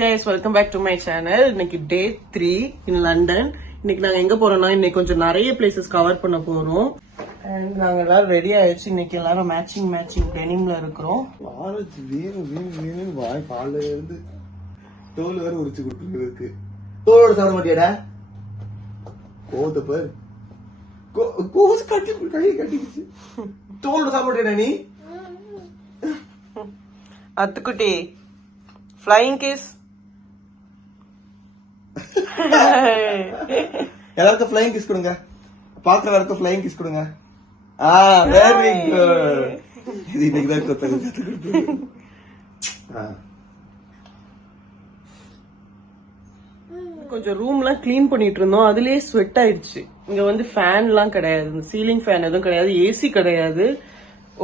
guys, welcome back to my channel. இன்னைக்கு day 3 in London. இன்னைக்கு நாங்க எங்க போறோம்னா இன்னைக்கு கொஞ்சம் நிறைய பிளேசஸ் கவர் பண்ண போறோம். And நாங்க எல்லாரும் ரெடி ஆயிடுச்சு. இன்னைக்கு எல்லாரும் மேட்சிங் டெனிம்ல இருக்கிறோம். ஆரஞ்சு வேணும் வாய் பால்ல இருந்து தோல் வேற உரிச்சு கொடுத்துருக்கு. தோலோட சாப்பிட மாட்டியாடா? கோத பாரு. கோஸ் கட்டிச்சு. தோலோட சாப்பிட மாட்டியாடா நீ? அத்துக்குட்டி flying kiss. எல்லாருக்கும் flying kiss கொடுங்க. பாக்குற எல்லாருக்கும் flying kiss கொடுங்க. Very good. இது இன்னைக்கு தான் கத்துக்கிட்டு. கொஞ்சம் ரூம்லாம் க்ளீன் பண்ணிட்டு இருந்தோம். அதுலயே ஸ்வெட் ஆயிடுச்சு. இங்க வந்து ஃபேன்லாம் கிடையாது, சீலிங் ஃபேன் எதுவும் கிடையாது, ஏசி கிடையாது.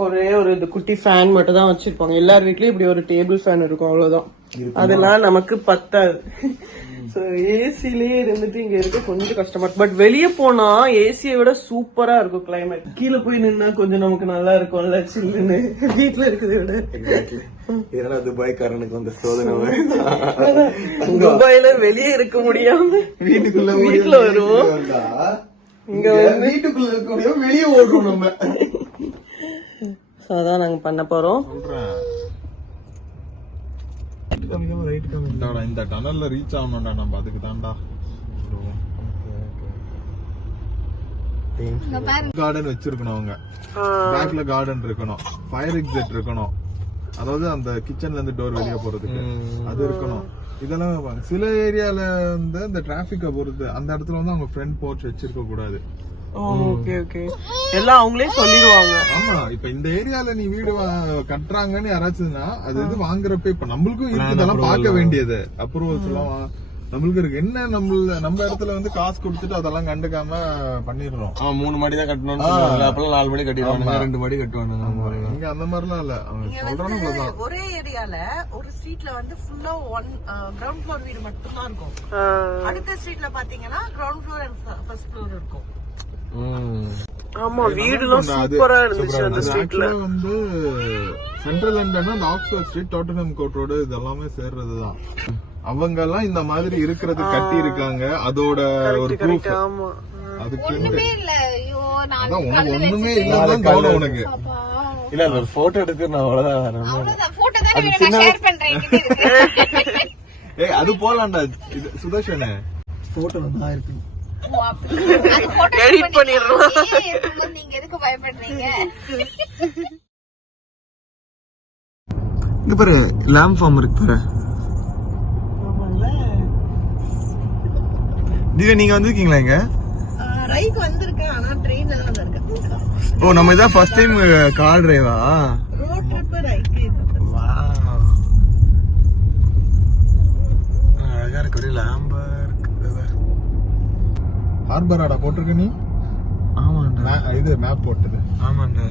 ஒரே ஒரு இது குட்டி ஃபேன் மட்டும் தான் வச்சிருப்பாங்க. எல்லார் வீட்லயும் இப்படி ஒரு டேபிள் ஃபேன் இருக்கும், அவ்வளவுதான். அதெல்லாம் நமக்கு பத்தாது. ஏசிலேயே இருந்துட்டு இங்க இருக்க கொஞ்சம் கஷ்டமா இருக்கு. பட் வெளியே போனா ஏசியை விட சூப்பரா இருக்கும் கிளைமேட். கீழே போய் நின்னா கொஞ்சம் நமக்கு நல்லா இருக்கும்ல, சில்லுன்னு. வீட்டுல இருக்கிறத விட. இதனால துபாய்க்காரனுக்கு வந்த சோதனை. துபாயில வெளியே இருக்க முடியாம வீட்டுல வருவோம். இங்க வீட்டுக்குள்ள இருக்க முடியாம வெளியே ஓடுறோம் நம்ம. அதான் நாங்க பண்ண போறோம். இந்த டனல்ல ரீச் ஆகணும்டா நம்ம, அதுக்கு தான்டா. கார்டன் வச்சிருக்கணும் அவங்க, பேக்ல கார்டன் இருக்கணும், ஃபயர் எக்ஸிட் இருக்கணும், அதாவது அந்த கிச்சன்ல இருந்து டோர் வெளியே போறதுக்கு அது இருக்கணும். இதெல்லாம் சில ஏரியால வந்து இந்த டிராபிக்க பொறுத்து அந்த இடத்துல வந்து அவங்க ஃப்ரண்ட் போர்ச் வச்சிருக்க கூடாது. ஓகே ஓகே, எல்லாம் அவங்களே சொல்லிடுவாங்க. ஆமா, இப்ப இந்த ஏரியால நீ வீடு கட்டுறாங்கன்னு யாராச்சும்னா அது இது வாங்குறப்ப இப்ப நம்மளுக்கும் இருக்கு, இதெல்லாம் பார்க்க வேண்டியது அப்ரூவல்ஸ் எல்லாம் நம்மளுக்கு இருக்கு. என்ன நம்ம இடத்துல வந்து காசு கொடுத்துட்டு அதெல்லாம் கண்டுக்காம பண்ணிடுறோம். 3 மாடி தான் கட்டணும், அப்பெல்லாம் 4 மாடி கட்டிடுவாங்க, 2 மாடி கட்டுவாங்க. இங்க அந்த மாதிரிலாம் இல்ல, அவங்க சொல்றாங்க. ஒரே ஏரியால ஒரு ஸ்ட்ரீட்ல வந்து ஃபுல்லா கிரவுண்ட் ஃப்ளோர் வீடு மட்டும் தான் இருக்கும். அடுத்த ஸ்ட்ரீட்ல பாத்தீங்கன்னா ground floor and first floor இருக்கும். ஆமா, வீடுலாம் சூப்பரா இருந்துச்சு அந்த ஸ்ட்ரீட்ல. வந்து சென்ட்ரல் லண்டன்னா அந்த Oxford street, Tottenham court road இதெல்லாமே சேர்றதுதான். அவங்க எல்லாம் இந்த மாதிரி இருக்கிறது கட்டி இருக்காங்க, அதோட ஒரு ப்ரூஃப். அதுக்கு ஒண்ணுமே இல்லதான் தோணும் உனக்கு. இல்ல ஒரு போட்டோ எடுத்து நான் அவ்வளவுதான். அது போலாம்டா சுதர்ஷனே, போட்டோ நல்லா இருக்கு. எடிட் பண்ணிடுறோம். நீங்க எதுக்கு பயப்படுறீங்க? இங்க பாரு, லேம்ப் ஃபார்ம் இருக்கு பாரு. திவ்யா, நீங்க வந்திருக்கீங்களா இங்க? ரைட் வந்திருக்கேன், ஆனா ட்ரெயின்ல தான் வந்திருக்கேன். ஓ, நம்ம இதான் ஃபர்ஸ்ட் டைம் கார் டிரைவா? Road trip right. அழகா இருக்கு, ஒரே லேம்பா இருக்கு. ஹார்பராடா போட்டிருக்க நீ? ஆமாண்டா, இது மேப் போட்டது. ஆமாண்டா.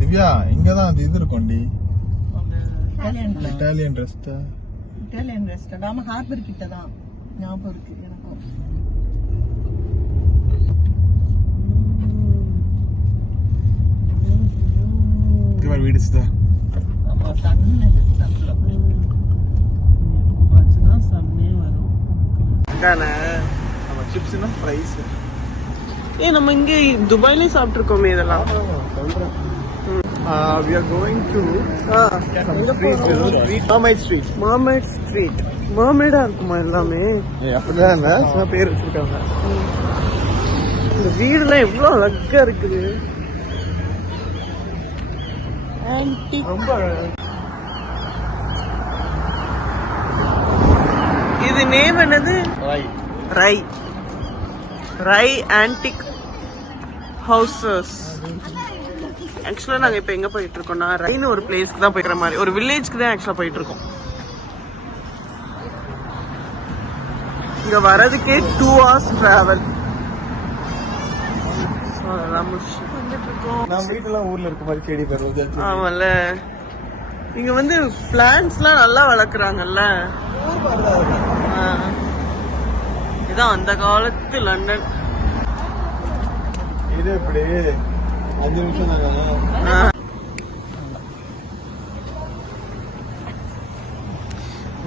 திவ்யா, இங்கதான் அது இது இருக்கும்டி, இட்டாலியன் ரெஸ்டாரண்ட். ஆமா, ஹார்பர் கிட்ட தான் ஞாபகம் இருக்கு எனக்கு. வீடு சுதா. ஆமா, தண்ணி தண்ணல வச்சுனா சம்மே வரும். அதானே நம்ம சிப்ஸ்னா ஃப்ரைஸ். நம்ம இங்க துபாய்லயே சாப்பிட்டுருக்கோமே இதெல்லாம். சொல்றேன். We are going to Mermaid Street. Mermaid Street. Mermaid-ஆ இருக்குமா எல்லாமே? அப்படிதான் இல்ல, பேர் வச்சிருக்காங்க. இந்த வீடுலாம் எவ்வளவு அழகா இருக்குது. ரொம்ப இது நேம் என்னது? ரை ஆன்டிக் ஹவுசஸ். ஆக்சுவலா நாங்க இப்ப எங்க போயிட்டு இருக்கோம்னா ரைன்னு ஒரு பிளேஸ்க்கு தான் போயிடுற மாதிரி, ஒரு வில்லேஜ்க்கு தான் ஆக்சுவலா போயிட்டு இருக்கோம். இங்க வரதுக்கே 2 hours டிராவல். நான் வீட்டுல ஊர்ல இருக்க மாதிரி தேடி போயிருவோம். ஆமால, இங்க வந்து பிளான்ட்ஸ் எல்லாம் நல்லா வளர்க்குறாங்கல்ல. இதான் அந்த காலத்து லண்டன். இது எப்படி 5 நிமிஷம் தாங்க.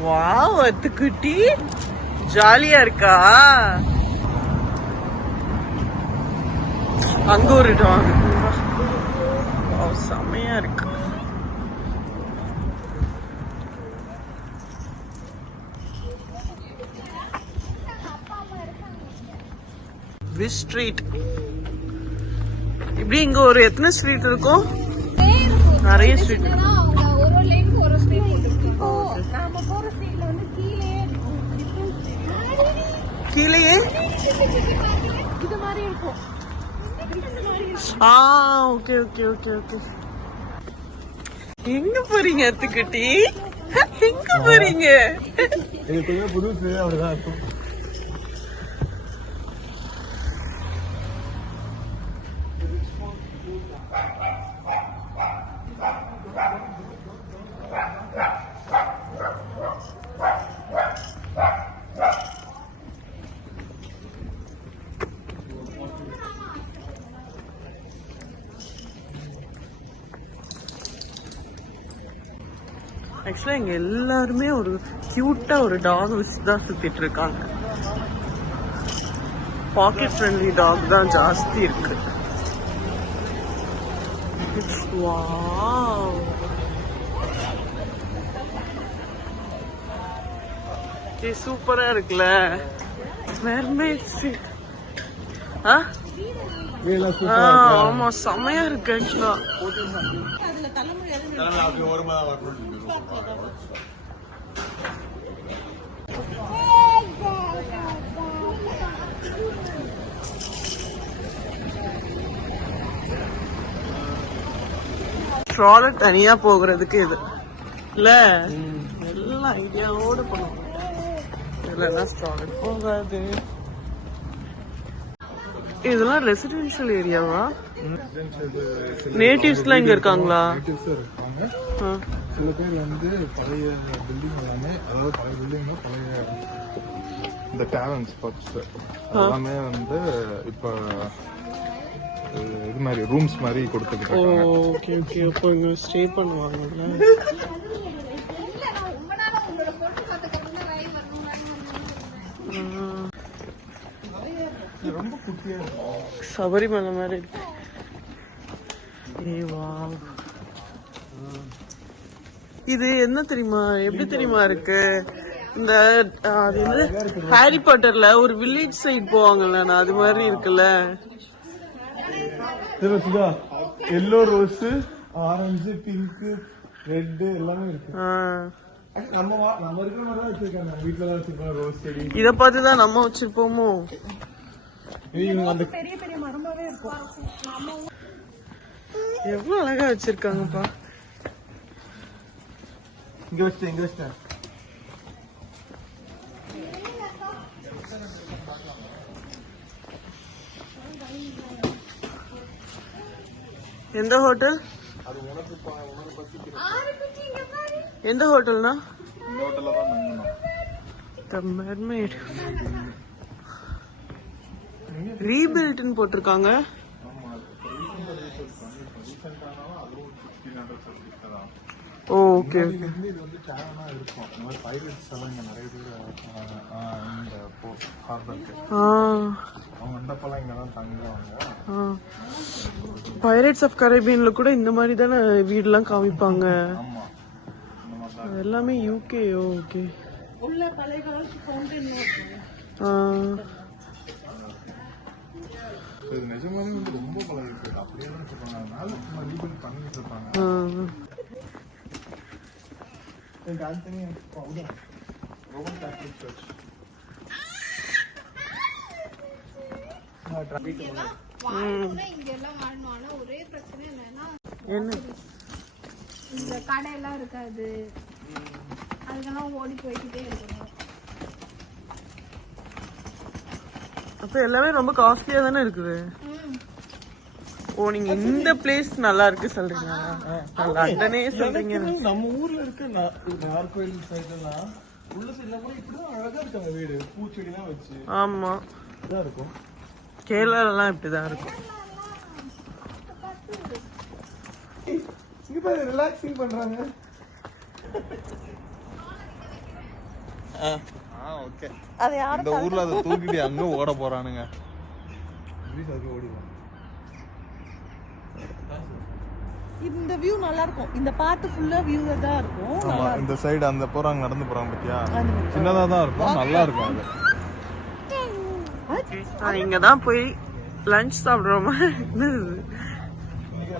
வாவ் அத்துக்குட்டி ஜாலியா இருக்கா. அங்க ஒரு டாக் செமையா இருக்கு. விஷ் ஸ்ட்ரீட் இப்படி இங்க ஒரு எத்தனை ஸ்ட்ரீட் இருக்கும்? நிறைய ஸ்ட்ரீட். ஒரு லைனுக்கு ஒரு ஸ்ட்ரீட் போட்டுருக்கோம். நாம போற ஸ்ட்ரீட்ல வந்து கீழேயே இது மாதிரி இருக்கும். Okay okay okay okay. எங்க போறீங்க அத்துக்குட்டி? எங்க போறீங்க? புதுசு அப்படிதான் இருக்கும். ஆக்சுவலா இங்க எல்லாருமே ஒரு கியூட்டா ஒரு டாக் வச்சுதான் சுத்திட்டு இருக்காங்க. பாக்கெட் ஃப்ரெண்ட்லி டாக் தான் ஜாஸ்தி இருக்கு. வாவ் சூப்பரா இருக்குல்ல. Mermaid street. ஆமா செமையா இருக்கு ஆக்சுவலா. ப்ராடக்ட் தனியா போகிறதுக்கு இது இல்ல, எல்லாம் ஐடியாவோட பண்ணுவோம். இல்லைன்னா ப்ராடக்ட் போகாது. இதெல்லாம் ரெசிடென்ஷியல் ஏரியாவா? நேட்டிவ்ஸ்லாம் இங்க இருக்காங்களா? சில பேர் வந்து பழைய பில்டிங் எல்லாமே, அதாவது பழைய பில்டிங் பழைய இந்த டேவன்ஸ் பப்ஸ் எல்லாமே வந்து இப்ப இது மாதிரி ரூம்ஸ் மாதிரி கொடுத்துக்கிட்டு. Okay okay. அப்போ இங்க ஸ்டே பண்ணுவாங்கல்ல. ரொம்ப குட்டியா இருக்கும். சபரிமலை மாதிரி இருக்கு. வாவ். இது என்ன தெரியுமா, எப்படி தெரியுமா இருக்கு? இந்த அது என்ன ஹாரி பாட்டர்ல ஒரு வில்லேஜ் சைடு போவாங்கல்ல, நான் அது மாதிரி இருக்குல்ல. Yellow rose, orange, pink, red எல்லாமே இருக்கு. நம்ம இருக்கிற மாதிரி தான் வச்சிருக்காங்க. வீட்டுல தான் வச்சிருக்காங்க ரோஸ் செடி. இத பார்த்துதான் நம்ம வச்சிருப்போமோ. அந்த பெரிய பெரிய மரமாவே இருக்கும். எவ்வளவு அழகா வச்சிருக்காங்கப்பா. இங்க வச்சிட்டேன். எந்த ஹோட்டல்? எந்த ஹோட்டல்னா? The Mermaid. ரீபில்ட்னு போட்டிருக்காங்க. Okay okay. இது வந்து டேவனா இருக்கும். இந்த மாதிரி பைரட்ஸ் எல்லாம் இங்க நிறைய பேர் இந்த ஹார்பருக்கு அவங்க வந்தப்பெல்லாம் இங்க தான் தங்குவாங்க. பைரட்ஸ் ஆஃப் கரேபியன்ல கூட இந்த மாதிரி தானே வீடுலாம் காமிப்பாங்க. ஆமா, எல்லாமே யூகே. ஓகே. உள்ள பழைய காலத்து ஃபவுண்டன் இது நிஜமாவே வந்து ரொம்ப பழகிருக்கு. அப்படியே தான் சொல்றாங்க. அதனால சும்மா ரீபில்ட் பண்ணிட்டு இருப்பாங்க. Antony Roman Catholic church. இங்க எல்லாம் வாழ்நாள ஒரே பிரச்சனை என்னன்னா என்ன இந்த கடையெல்லாம் இருக்காது. அதுக்கெல்லாம் ஓடி போய்கிட்டே இருக்கணும். அப்ப எல்லாமே ரொம்ப காஸ்ட்லியா தானே இருக்குது. ஓ, நீங்க இந்த பிளேஸ் நல்லா இருக்கு சொல்றீங்க. லண்டனே சொல்றீங்க. நம்ம ஊர்ல இருக்க நார்கோயில் சைடுலாம் உள்ள சைடுல கூட இப்படிதான் அழகா இருக்காங்க வீடு. பூச்செடி தான் வச்சு. ஆமா, இதான் இருக்கும். கேரளாலாம் இப்படிதான் இருக்கும். இங்க பாரு ரிலாக்ஸிங் பண்றாங்க. ஓகே. அது யாரும் இந்த ஊர்ல அதை தூக்கிட்டு அங்க ஓட போறானுங்க. இந்த வியூ நல்லா இருக்கும். இந்த பார்ட் ஃபுல்லா வியூ தான் இருக்கும். ஆமா, இந்த சைடு அந்த போறாங்க நடந்து போறாங்க பாத்தியா, சின்னதா தான் இருக்கும், நல்லா இருக்கும் அது. இங்க தான் போய் லஞ்ச் சாப்பிடுறோமா?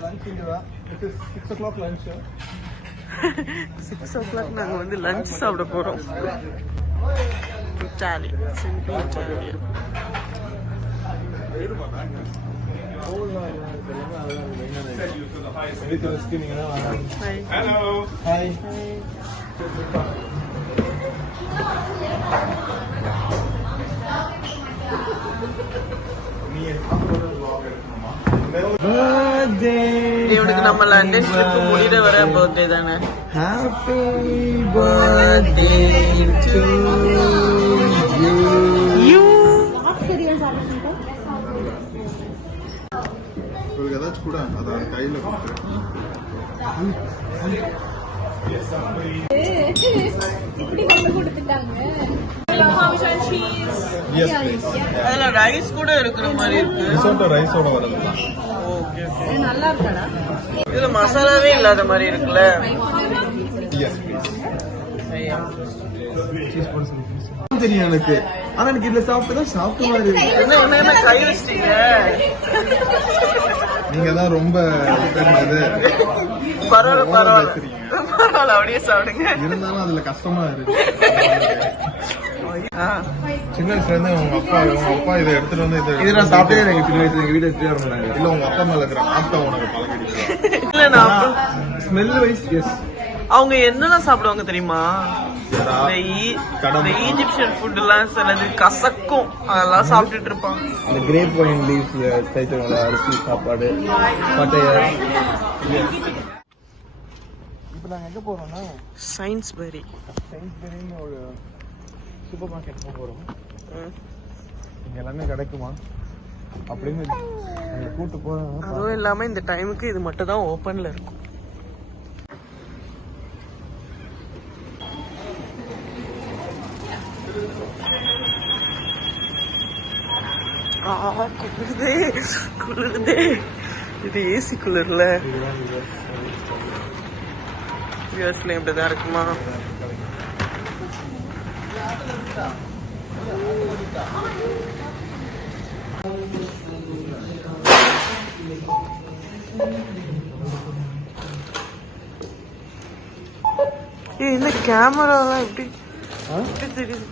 லஞ்ச் இங்கதா. 6 o'clock லஞ்ச். 6 o'clock நாங்க வந்து லஞ்ச் சாப்பிட போறோம். Italy, simple Italy. ஹாய். இவனுக்கு நம்ம லண்டன் ட்ரிப் முடிகிற வர பர்த்டே தானே. Happy birthday to you. உங்களுக்கு ஏதாச்சும் கூட அதை கையில கொடுத்து. இப்படி வந்து கொடுத்துட்டாங்க. Yes, please. அதுல ரைஸ் கூட இருக்கிற மாதிரி இருக்கு. ரிசோட்டோ ரைஸோட வருது. ஓகே. நல்லா இருக்காடா. இதுல மசாலாவே இல்லாத மாதிரி இருக்குல்ல. Yes, please. தெரியும் எனக்கு. ஆனா எனக்கு இதுல சாப்பிட்டுதான் சாப்பிட்ட மாதிரி இருக்கு. என்ன கை வச்சிட்டீங்க? நீங்க தான் ரொம்ப பரவாயில்ல. அப்படியே சாப்பிடுங்க. இருந்தாலும் அதுல கஷ்டமா இருக்கு. சின்ன வயசுல இருந்து உங்க அப்பா இதை எடுத்துட்டு வந்து இது நான் சாப்பிட்டே எனக்கு சின்ன வயசுல எங்க வீட்டுல எடுத்துட்டு வந்தாங்க. இல்ல உங்க அப்பா மேல இருக்கிற ஆப்டா உனக்கு பழகிடுச்சு. இல்ல நான் ஸ்மெல் வைஸ் எஸ். அவங்க என்னெல்லாம் சாப்பிடுவாங்க தெரியுமா? இந்த ஈஜிப்சியன் ஃபுட் எல்லாம் சிலது கசக்கும், அதெல்லாம் சாப்பிட்டுட்டு இருப்பாங்க. அந்த கிரேப் வைன் லீவ்ஸ் தைத்தவங்கள அரிசி சாப்பாடு பட்டையர். இப்போ நாங்க எங்க போறோம்னா சயின்ஸ்பரி. சயின்ஸ்பரின்னு ஒரு சூப்பர் மார்க்கெட் போறோம். இங்க எல்லாமே கிடைக்குமா அப்படின்னு கூட்டு போறோம். அதுவும் இல்லாம இந்த டைமுக்கு இது மட்டும் தான் ஓப்பன்ல இருக்கும். குளிருதே. இது ஏசி குளிர்ல. யூஎஸ்ல இப்படிதான் இருக்குமா? இந்த கேமராலாம் எப்படி தெரியுது?